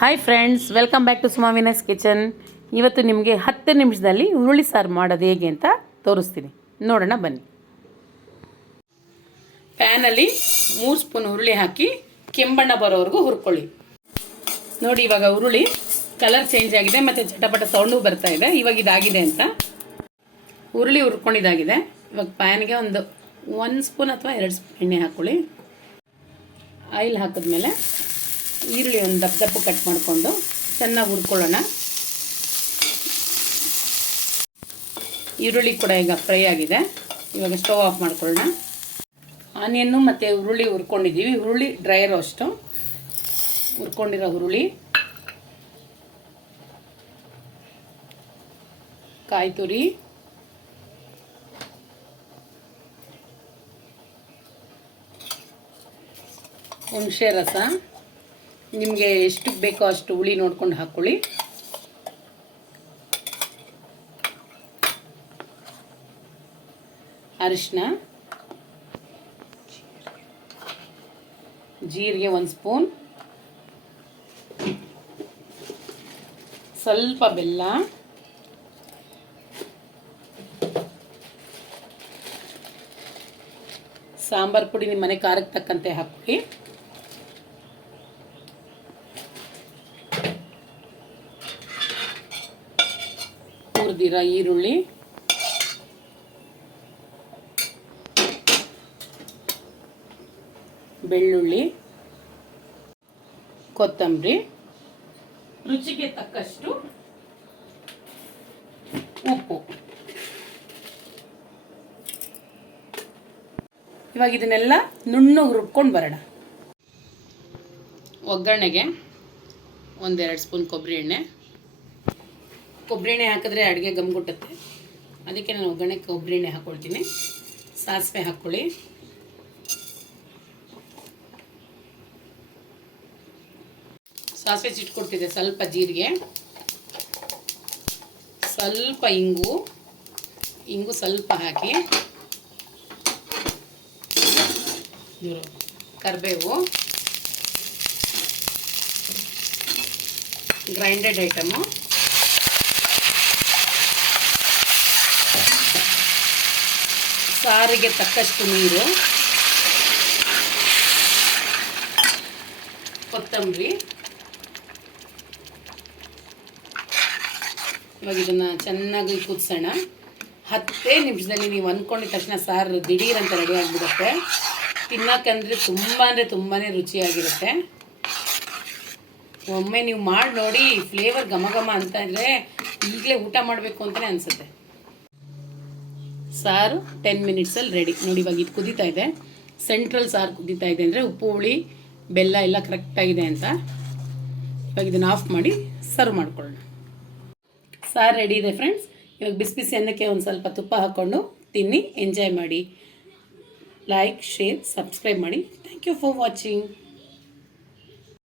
Hi friends welcome back to ಸುಮಾವಿನಸ್ kitchen ಇವತ್ತು ನಿಮಗೆ ಹತ್ತು ನಿಮಿಷದಲ್ಲಿ ಹುರುಳಿ ಸಾರು ಮಾಡೋದು ಹೇಗೆ ಅಂತ ತೋರಿಸ್ತೀನಿ. ನೋಡೋಣ, ಬನ್ನಿ. ಪ್ಯಾನಲ್ಲಿ ಮೂರು ಸ್ಪೂನ್ ಹುರುಳಿ ಹಾಕಿ ಕೆಂಬಣ್ಣ ಬರೋವರೆಗೂ ಹುರ್ಕೊಳ್ಳಿ. ನೋಡಿ, ಇವಾಗ ಹುರುಳಿ ಕಲರ್ ಚೇಂಜ್ ಆಗಿದೆ ಮತ್ತು ಚಟಪಟ ಸೌಂಡು ಬರ್ತಾ ಇದೆ. ಇವಾಗ ಇದಾಗಿದೆ ಅಂತ. ಹುರುಳಿ ಹುರ್ಕೊಂಡಿದ್ದಾಗಿದೆ ಇವಾಗ ಪ್ಯಾನ್ಗೆ ಒಂದು ಒಂದು ಸ್ಪೂನ್ ಅಥವಾ ಎರಡು ಸ್ಪೂನ್ ಎಣ್ಣೆ ಹಾಕ್ಕೊಳ್ಳಿ ಆಯಿಲ್ ಹಾಕಿದ್ಮೇಲೆ ಈರುಳ್ಳಿ ಒಂದು ದಪ್ಪ ದಪ್ಪ ಕಟ್ ಮಾಡಿಕೊಂಡು ಚೆನ್ನಾಗಿ ಹುರ್ಕೊಳ್ಳೋಣ. ಈರುಳ್ಳಿ ಕೂಡ ಈಗ ಫ್ರೈ ಆಗಿದೆ. ಇವಾಗ ಸ್ಟವ್ ಆಫ್ ಮಾಡ್ಕೊಳ್ಳೋಣ. ಆನಿಯನ್ನು ಮತ್ತು ಹುರುಳಿ ಹುರ್ಕೊಂಡಿದ್ದೀವಿ. ಹುರುಳಿ ಡ್ರೈ ರೋಸ್ಟು. ಹುರ್ಕೊಂಡಿರೋ ಹುರುಳಿ. ಕಾಯಿ ತುರಿ. ಹುಣಸೆ ರಸ. ನಿಮಗೆ ಎಷ್ಟು ಬೇಕೋ ಅಷ್ಟು ಹುಳಿ ನೋಡ್ಕೊಂಡು ಹಾಕ್ಕೊಳ್ಳಿ ಅರಿಶಿನ ಜೀರಿಗೆ ಒಂದು ಸ್ಪೂನ್, ಸ್ವಲ್ಪ ಬೆಲ್ಲ, ಸಾಂಬಾರು ಪುಡಿ ನಿಮ್ಮ ಮನೆ ಖಾರಕ್ಕೆ ತಕ್ಕಂತೆ ಹಾಕ್ಕೊಳ್ಳಿ. ಹುರಿದಿರೋ ಈರುಳ್ಳಿ. ಬೆಳ್ಳುಳ್ಳಿ. ಕೊತ್ತಂಬರಿ. ರುಚಿಗೆ ತಕ್ಕಷ್ಟು ಉಪ್ಪು. ಇವಾಗ ಇದನ್ನೆಲ್ಲ ನುಣ್ಣಗೆ ರುಬ್ಕೊಂಡು ಬರೋಣ. ಒಗ್ಗರಣೆಗೆ ಒಂದೆರಡು ಸ್ಪೂನ್ ಕೊಬ್ಬರಿ ಎಣ್ಣೆ. ಕೊಬ್ಬರಿ ಎಣ್ಣೆ ಹಾಕಿದ್ರೆ ಅಡುಗೆ ಗಮ್ಗುಟ್ಟುತ್ತೆ ಅದಕ್ಕೆ ನಾನು ಒಗ್ಗರಣೆ ಕೊಬ್ಬರಿ ಎಣ್ಣೆ ಹಾಕ್ಕೊಳ್ತೀನಿ ಸಾಸಿವೆ ಹಾಕ್ಕೊಳ್ಳಿ ಸಾಸಿವೆ ಚಿಟ್ಕೊಡ್ತಿದ್ದೆ ಸ್ವಲ್ಪ ಜೀರಿಗೆ. ಸ್ವಲ್ಪ ಇಂಗು. ಇಂಗು ಸ್ವಲ್ಪ ಹಾಕಿ. ಕರಿಬೇವು. ಗ್ರೈಂಡೆಡ್ ಐಟಮು ಸಾರಿಗೆ ತಕ್ಕಷ್ಟು ನೀರು, ಕೊತ್ತಂಬರಿ. ಇವಾಗ ಇದನ್ನು ಚೆನ್ನಾಗಿ ಕುದಿಸೋಣ. ಹತ್ತೇ ನಿಮಿಷದಲ್ಲಿ ನೀವು ಅಂದ್ಕೊಂಡಿದ ತಕ್ಷಣ ಸಾರು ದಿಢೀರಂತ ರೆಡಿ ಆಗಿಬಿಡುತ್ತೆ. ತಿನ್ನೋಕ್ಕಂದ್ರೆ ತುಂಬ ಅಂದರೆ ತುಂಬಾ ರುಚಿಯಾಗಿರುತ್ತೆ. ಒಮ್ಮೆ ನೀವು ಮಾಡಿ ನೋಡಿ ಫ್ಲೇವರ್ ಘಮ ಘಮ ಅಂತ ಇದ್ರೆ ಈಗಲೇ ಊಟ ಮಾಡಬೇಕು ಅಂತಲೇ ಅನಿಸುತ್ತೆ. ಸಾರು ಟೆನ್ ಮಿನಿಟ್ಸಲ್ಲಿ ರೆಡಿ ನೋಡಿ ಇವಾಗ ಇದು ಕುದೀತಾ ಇದೆ. ಸೆಂಟ್ರಲ್ ಸಾರು ಕುದೀತಾ ಇದೆ ಅಂದರೆ ಉಪ್ಪು, ಹುಳಿ, ಬೆಲ್ಲ ಎಲ್ಲ ಕರೆಕ್ಟಾಗಿದೆ ಅಂತ. ಇವಾಗ ಇದನ್ನು ಆಫ್ ಮಾಡಿ ಸರ್ವ್ ಮಾಡ್ಕೊಳ್ಳೋಣ. ಸಾರು ರೆಡಿ ಇದೆ ಫ್ರೆಂಡ್ಸ್ ಇವಾಗ ಬಿಸಿ ಬಿಸಿ ಅನ್ನಕ್ಕೆ ಒಂದು ಸ್ವಲ್ಪ ತುಪ್ಪ ಹಾಕ್ಕೊಂಡು ತಿನ್ನಿ ಎಂಜಾಯ್ ಮಾಡಿ. ಲೈಕ್ ಶೇರ್ ಸಬ್ಸ್ಕ್ರೈಬ್ ಮಾಡಿ. Thank you for watching